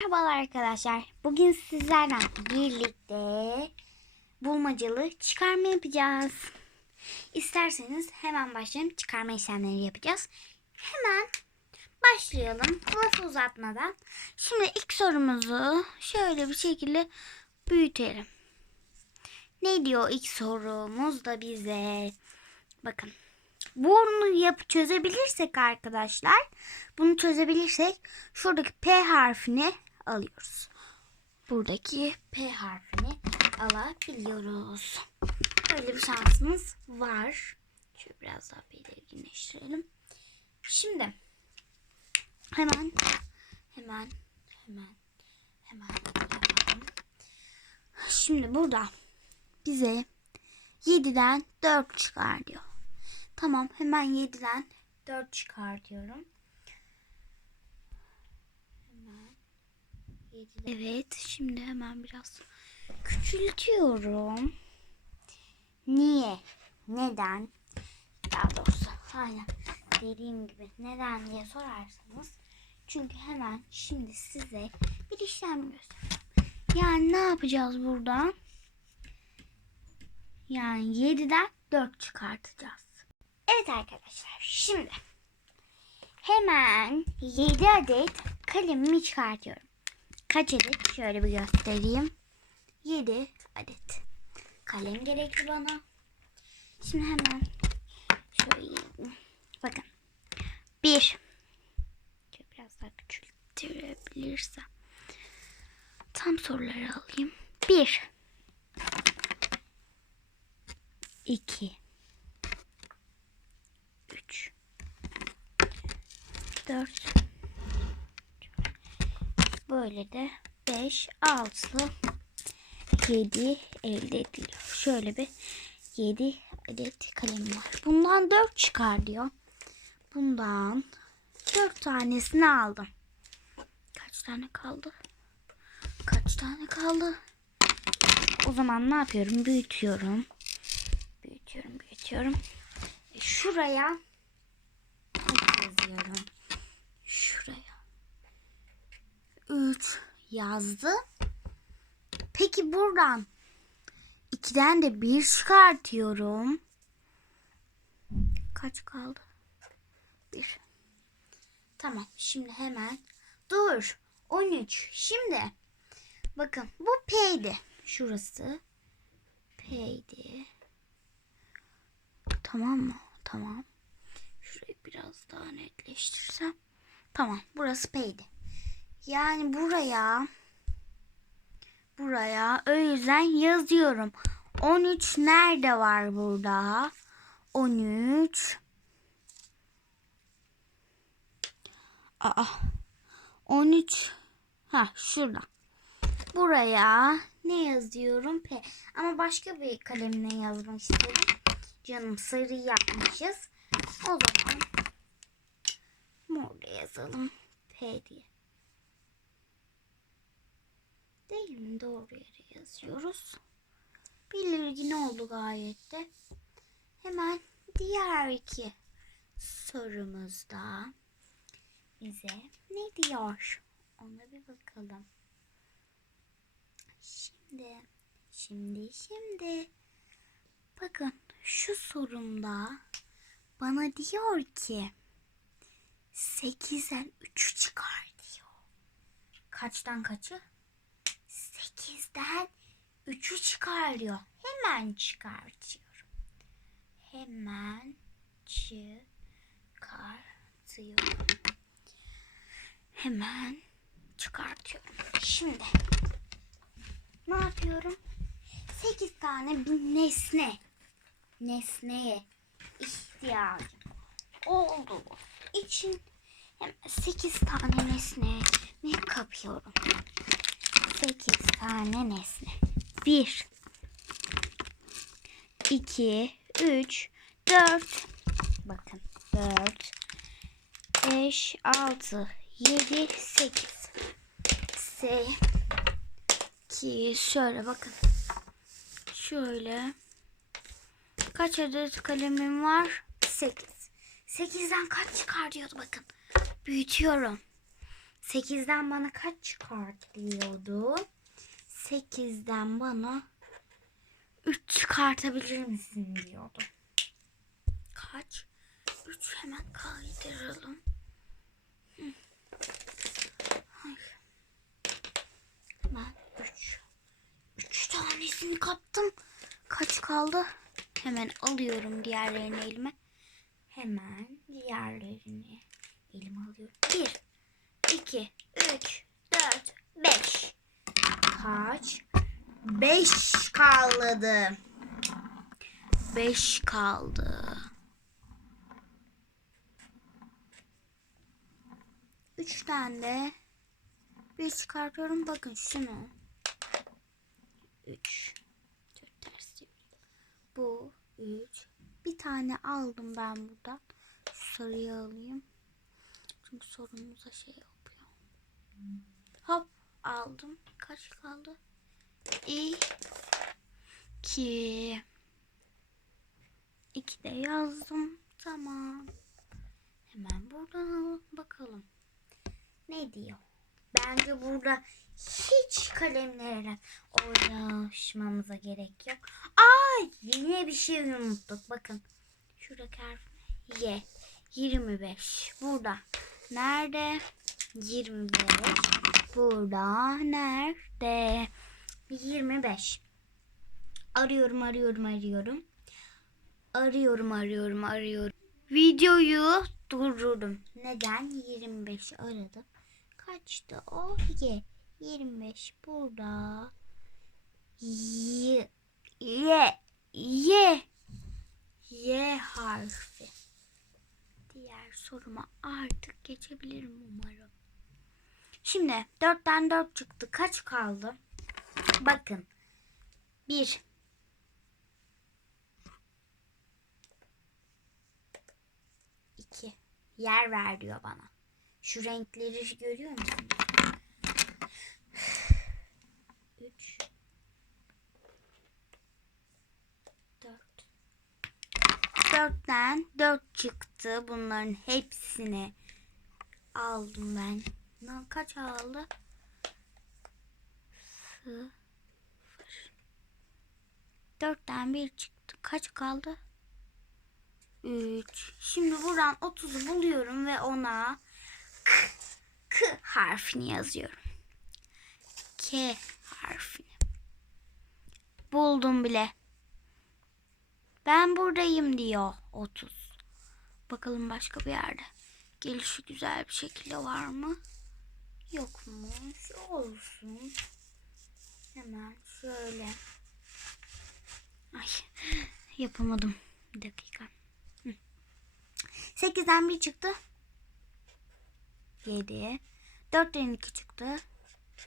Merhabalar arkadaşlar. Bugün sizlerle birlikte bulmacalı çıkarma yapacağız. İsterseniz hemen başlayalım. Çıkarma işlemleri yapacağız. Hemen başlayalım. Lafı uzatmadan. Şimdi ilk sorumuzu şöyle bir şekilde büyütelim. Ne diyor ilk sorumuz da bize? Bakın. Bunu yap çözebilirsek arkadaşlar, bunu çözebilirsek şuradaki P harfini alıyoruz. Buradaki P harfini alabiliyoruz. Böyle bir şansımız var. Şöyle biraz daha belirginleştirelim. Şimdi hemen hemen hemen hemen yapalım. Şimdi burada bize 7'den 4 çıkar diyor. Tamam hemen 7'den 4 çıkar diyorum. Hemen 7'den. Evet şimdi hemen biraz küçültüyorum. Niye? Neden? Daha doğrusu aynen dediğim gibi neden diye sorarsanız çünkü hemen şimdi size bir işlem göstereceğim. Yani ne yapacağız burada? Yani 7'den 4 çıkartacağız. Evet arkadaşlar şimdi hemen 7 adet kalemimi çıkartıyorum. Kaç adet? Şöyle bir göstereyim. 7 adet kalem gerekli bana. Şimdi hemen şöyle bakın. 1 biraz daha küçültürebilirsem. Tam soruları alayım. 1 2 3 4 Böyle de 5 6 7 elde ediliyor. Şöyle bir 7 adet kalem var. Bundan 4 çıkar diyor. Bundan 4 tanesini aldım. Kaç tane kaldı? Kaç tane kaldı? O zaman ne yapıyorum? Büyütüyorum. Büyütüyorum, büyütüyorum. E, Şuraya yazıyorum. Şuraya. 3 yazdı. Peki buradan 2'den de 1 çıkartıyorum. Kaç kaldı? 1. Tamam. Şimdi hemen dur. 13. Şimdi bakın bu P'ydi. Şurası P'ydi. Tamam mı? Tamam. Şurayı biraz daha netleştirsem. Tamam. Burası P'ydi. Yani buraya buraya o yüzden yazıyorum. 13 nerede var burada? 13 Aa 13 ha şurada. Buraya ne yazıyorum? P. Ama başka bir kalemle yazmak istedim. Canım sarı yapmışız. O zaman morla yazalım. P diye. Değil mi? Doğru yere yazıyoruz. Belirgin oldu gayet de. Hemen diğer iki sorumuzda bize ne diyor? Ona bir bakalım. Şimdi, şimdi, şimdi. Bakın şu sorumda bana diyor ki 8'den 3 çıkar diyor. Kaçtan kaçı? 8'den 3'ü çıkar diyor. Hemen çıkartıyorum. Hemen çıkartıyorum. Hemen çıkartıyorum. Şimdi ne yapıyorum? 8 tane bir nesne nesneye ihtiyacım oldu. için hemen 8 tane nesne ne kapıyorum? 8 tane nesne. 1 2 3 4 Bakın 4 5 6 7 8 8 şöyle bakın. Şöyle kaç adet kalemim var? 8. 8'den kaç çıkar diyordu bakın. Büyütüyorum. 8'den bana kaç çıkartıyordu? 8'den bana 3 çıkartabilir misin diyordu. Kaç? 3 hemen kaydıralım. Ben 3. 3 tanesini kaptım. Kaç kaldı? Hemen alıyorum diğerlerini elime. Hemen diğerlerini elime alıyorum. 1, 2, 3, 4, 5. Kaç? 5 kaldı. 5 kaldı. 3 tane de bir çıkartıyorum. Bakın şunu. 3 Çok ters. Bu 3 Bir tane aldım ben buradan. Sarıyı alayım. Çünkü sorunumuza şey yapıyor. Hop aldım. Kaç kaldı? 2 2 de yazdım. Tamam. Hemen buradan alalım bakalım. Ne diyor? Bence burada hiç kalemlerle uğraşmamıza gerek yok. Aa yine bir şey unuttuk. Bakın. Şuradaki harf? Y. 25. Burada. Nerede? 25. Burada. Nerede? 25. Arıyorum, arıyorum, arıyorum. Arıyorum, arıyorum, arıyorum. Videoyu durdurdum. Neden? 25 aradım. Kaçtı o? Y. 25 burada. Y. Y. Y. Y harfi. Diğer soruma artık geçebilirim umarım. Şimdi 4'ten 4 çıktı. Kaç kaldı? Bakın. 1 2 Yer ver diyor bana. Şu renkleri görüyor musunuz? 3 4 4'ten 4 çıktı. Bunların hepsini aldım ben. Ne kaç aldı? 0 4'ten 1 çıktı. Kaç kaldı? 3. Şimdi buradan 30'u buluyorum ve ona K, K harfini yazıyorum. K harfini. Buldum bile. Ben buradayım diyor 30. Bakalım başka bir yerde. Gelişi güzel bir şekilde var mı? Yok mu? Şu olsun. Hemen şöyle. Ay yapamadım. Bir dakika. 8'den 1 çıktı. 7. 4'ten 2 çıktı.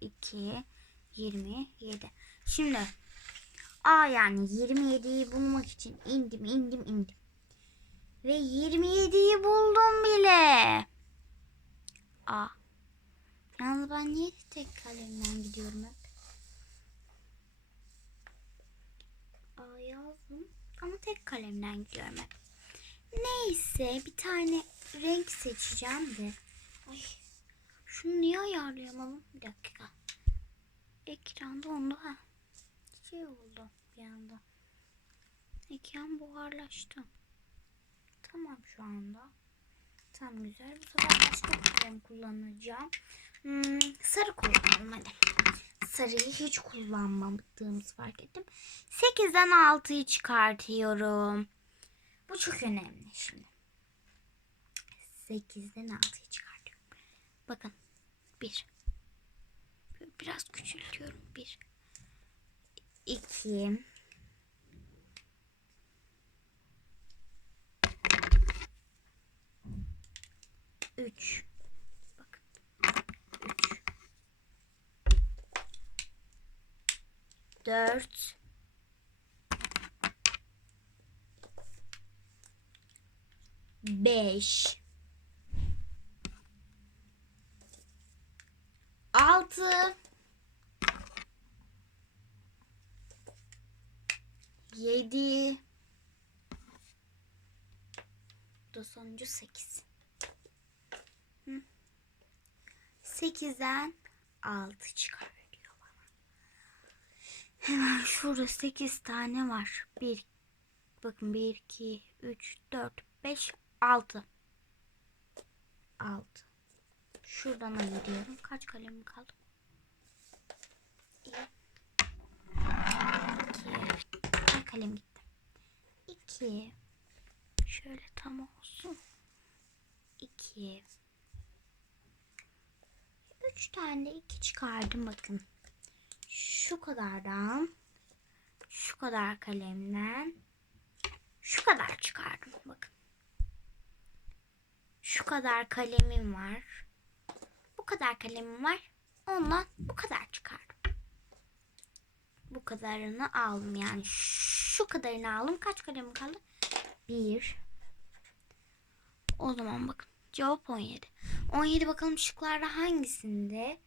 2. 27. Şimdi A yani 27'yi bulmak için indim indim indim. Ve 27'yi buldum bile. A. Yalnız ben niye tek kalemden gidiyorum hep? A yazdım ama tek kalemden gidiyorum hep. Neyse bir tane renk seçeceğim de. Ay, şunu niye ayarlayamadım? Bir dakika. Ekranda onda ha. Şey oldu bir anda. Ekran buharlaştı. Tamam şu anda. Tam güzel. Bu sefer başka bir kalem kullanacağım. Hmm, sarı kullanalım hadi. Sarıyı hiç kullanmadığımız fark ettim. 8'den 6'yı çıkartıyorum. Bu çok önemli şimdi. 8'den 6'yı çıkartıyorum. Bakın. 1. Biraz küçültüyorum. 1. 2. 4 5 6 7 da sonuncu 8. 8'den 6 çıkar. Hemen şurada 8 tane var. 1 Bakın 1 2 3 4 5 6 6 Şuradan ayırıyorum. Kaç kalemim kaldı? 2 2 kalem gitti. 2 Şöyle tam olsun. 2 3 tane de 2 çıkardım bakın. Şu kadardan şu kadar kalemden şu kadar çıkardım bakın. Şu kadar kalemim var. Bu kadar kalemim var. Ondan bu kadar çıkardım. Bu kadarını aldım yani. Şu kadarını aldım. Kaç kalemim kaldı? Bir. O zaman bakın. Cevap 17. 17 bakalım şıklarda hangisinde?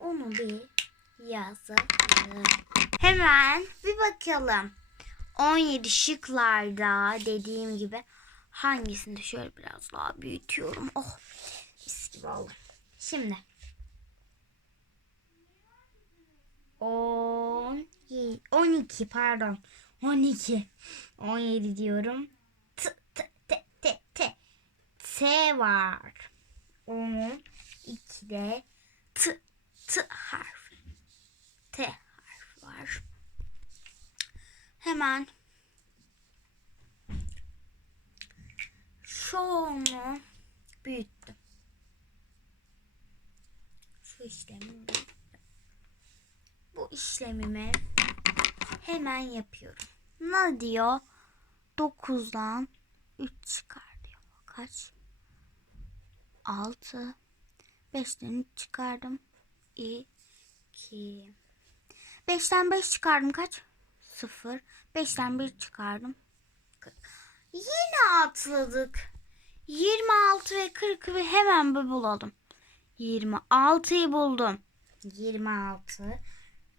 Onu bir yazalım. Hemen bir bakalım. 17 şıklarda dediğim gibi hangisinde şöyle biraz daha büyütüyorum. Oh mis gibi oldu. Şimdi 10 12 pardon 12 17 diyorum. T t t t t T var. Onun 2'de t t harfi. T harfi var. Hemen onu büyüttüm. Şu işlemi büyüttüm. Bu işlemimi hemen yapıyorum. Ne diyor? 9'dan 3 çıkar diyor. Kaç? 6 5'ten 3 çıkardım. 2 5'ten 5 çıkardım kaç? 0 5'ten 1 çıkardım. 40. Yine atladık. 26 ve 40'ı bir hemen bir bulalım. 26'yı buldum. 26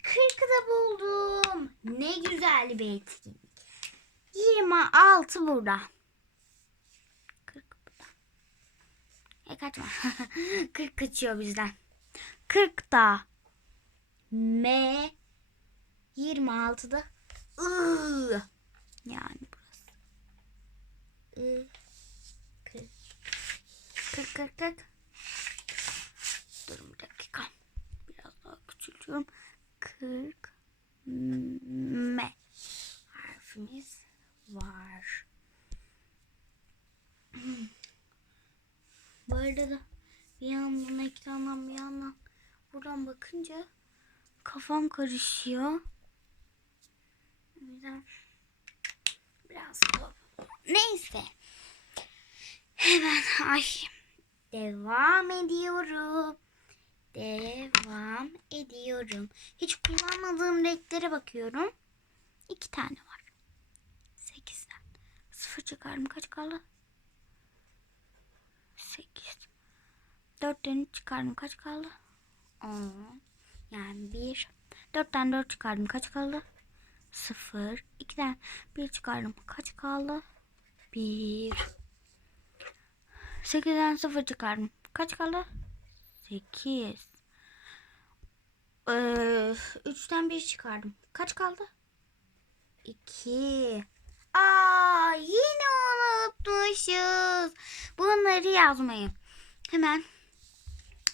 40'ı da buldum. Ne güzel bir etkinlik. 26 burada. 40 burada. E kaçma. 40 kaçıyor bizden. 40 da M 26'da I yani burası. I 40 40 40 40 Dur bir dakika. Biraz daha küçültüyorum. 40 M harfimiz var. Bu arada da bir yandan ekrandan bir yandan buradan bakınca kafam karışıyor. O yüzden biraz zor. Neyse. Hemen ay devam ediyorum. Devam ediyorum. Hiç kullanmadığım renklere bakıyorum. İki tane var. Sekizden. Sıfır çıkardım. Kaç kaldı? Sekiz. Dörtten üç çıkardım. Kaç kaldı? On. Yani bir. Dörtten dört çıkardım. Kaç kaldı? Sıfır. İkiden bir çıkardım. Kaç kaldı? Bir. Sekizden sıfır çıkardım. Kaç kaldı? Sekiz. Ee, üçten bir çıkardım. Kaç kaldı? İki. Aa yine unutmuşuz. Bunları yazmayı. Hemen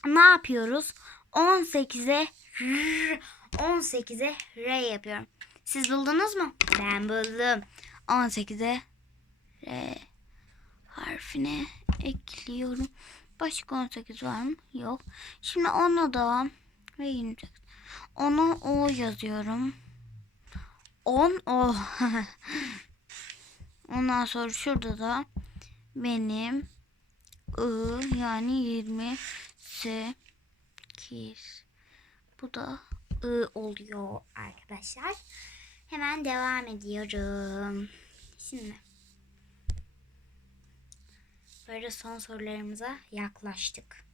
ne yapıyoruz? 18'e r 18'e r yapıyorum. Siz buldunuz mu? Ben buldum. 18'e r harfine ekliyorum. Başka 18 var mı? Yok. Şimdi ona da ve 28. Ona o yazıyorum. 10 o. Ondan sonra şurada da benim I yani 28. Bu da I oluyor arkadaşlar. Hemen devam ediyorum. Şimdi böyle son sorularımıza yaklaştık.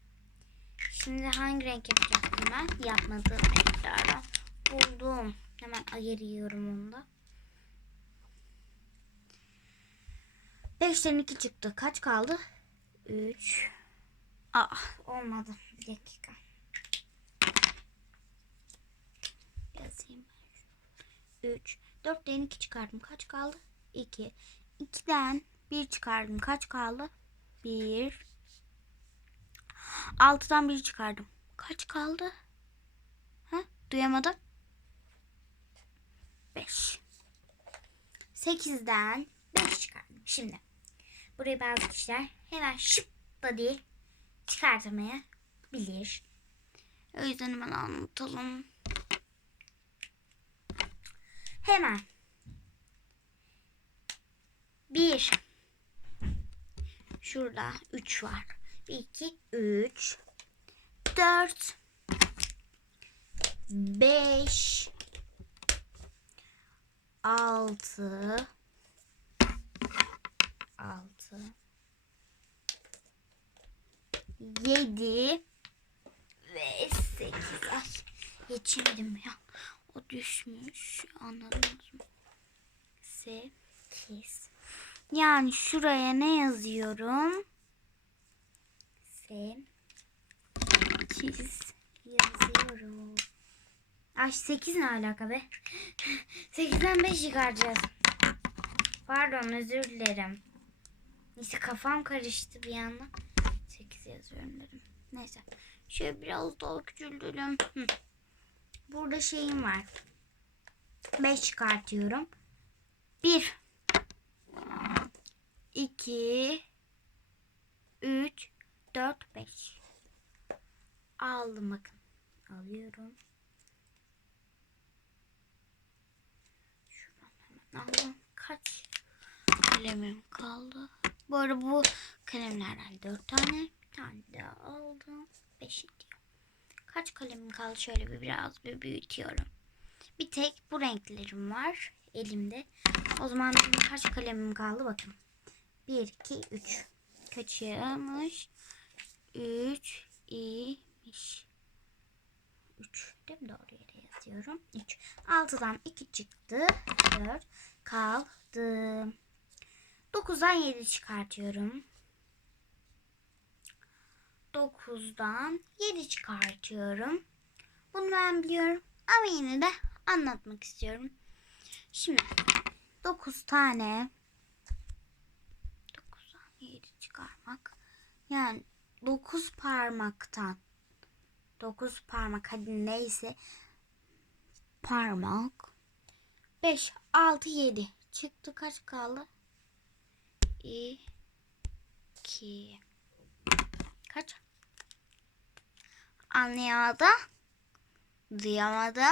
Şimdi hangi renk yapacaktım ben? Yapmadığım renklerden buldum. Hemen ayırıyorum onu da. 5'ten 2 çıktı. Kaç kaldı? 3. Aa olmadı. Bir dakika. Yazayım. 3. 4'ten 2 çıkardım. Kaç kaldı? 2. 2'den 1 çıkardım. Kaç kaldı? 1. 6'dan 1 çıkardım. Kaç kaldı? Ha? Duyamadım. 5. 8'den 5 çıkardım. Şimdi burayı bazı kişiler hemen şıpla diye çıkartmaya bilir. O yüzden hemen anlatalım. Hemen. Bir. Şurada üç var. Bir, iki, üç. Dört. Beş. Altı. Altı. Yedi. Ve sekiz. Ay geçemedim ya. O düşmüş. Anladınız mı? Sekiz. Yani şuraya ne yazıyorum? Sekiz yazıyorum. Ay sekiz ne alaka be? Sekizden beş çıkaracağız. Pardon özür dilerim. Neyse kafam karıştı bir anda. Sekiz yazıyorum dedim. Neyse. Şöyle biraz daha küçültelim. Hı. Burada şeyim var. 5 çıkartıyorum. 1 2 3 4 5 Aldım bakın. Alıyorum. Şuradan hemen aldım. Kaç kalemim kaldı? Bu arada bu kalemlerden 4 tane. Bir tane daha aldım. 5 ediyor. Kaç kalemim kaldı? Şöyle bir biraz bir büyütüyorum. Bir tek bu renklerim var elimde. O zaman kaç kalemim kaldı bakın. 1, 2, 3. Kaçıymış? 3 imiş. 3 değil mi? Doğru yere yazıyorum. 3. 6'dan 2 çıktı. 4 kaldı. 9'dan 7 çıkartıyorum. 9'dan 7 çıkartıyorum. Bunu ben biliyorum ama yine de anlatmak istiyorum. Şimdi 9 tane 9'dan 7 çıkarmak. Yani 9 parmaktan 9 parmak hadi neyse parmak. 5 6 7 çıktı kaç kaldı? 2 kaç anlayamadı duyamadı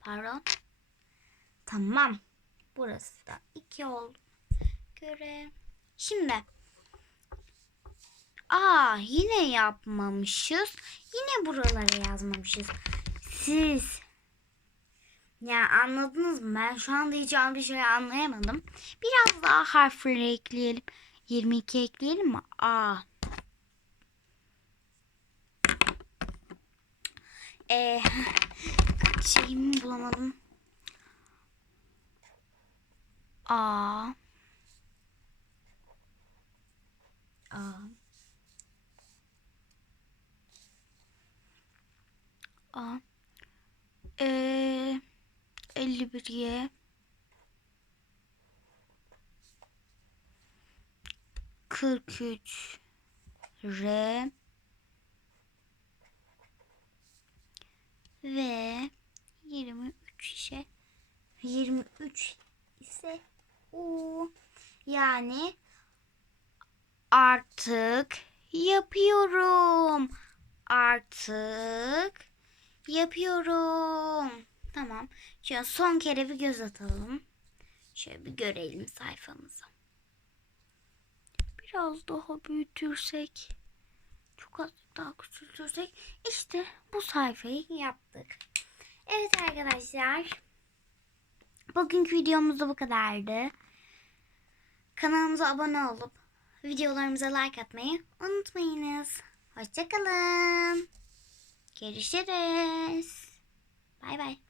pardon tamam burası da 2 oldu göre şimdi Aa yine yapmamışız. Yine buralara yazmamışız. Siz ya anladınız mı? Ben şu anda hiç bir şey anlayamadım. Biraz daha harfleri ekleyelim. 22 ekleyelim mi? A. Ee, şeyimi bulamadım. A. A. A. E. 51 43 R ve 23 ise 23 ise U yani artık yapıyorum. Artık yapıyorum. Tamam. Şöyle son kere bir göz atalım. Şöyle bir görelim sayfamızı. Biraz daha büyütürsek. Daha küçültürsek. işte bu sayfayı yaptık. Evet arkadaşlar. Bugünkü videomuz da bu kadardı. Kanalımıza abone olup videolarımıza like atmayı unutmayınız. Hoşçakalın. Görüşürüz. Bay bay.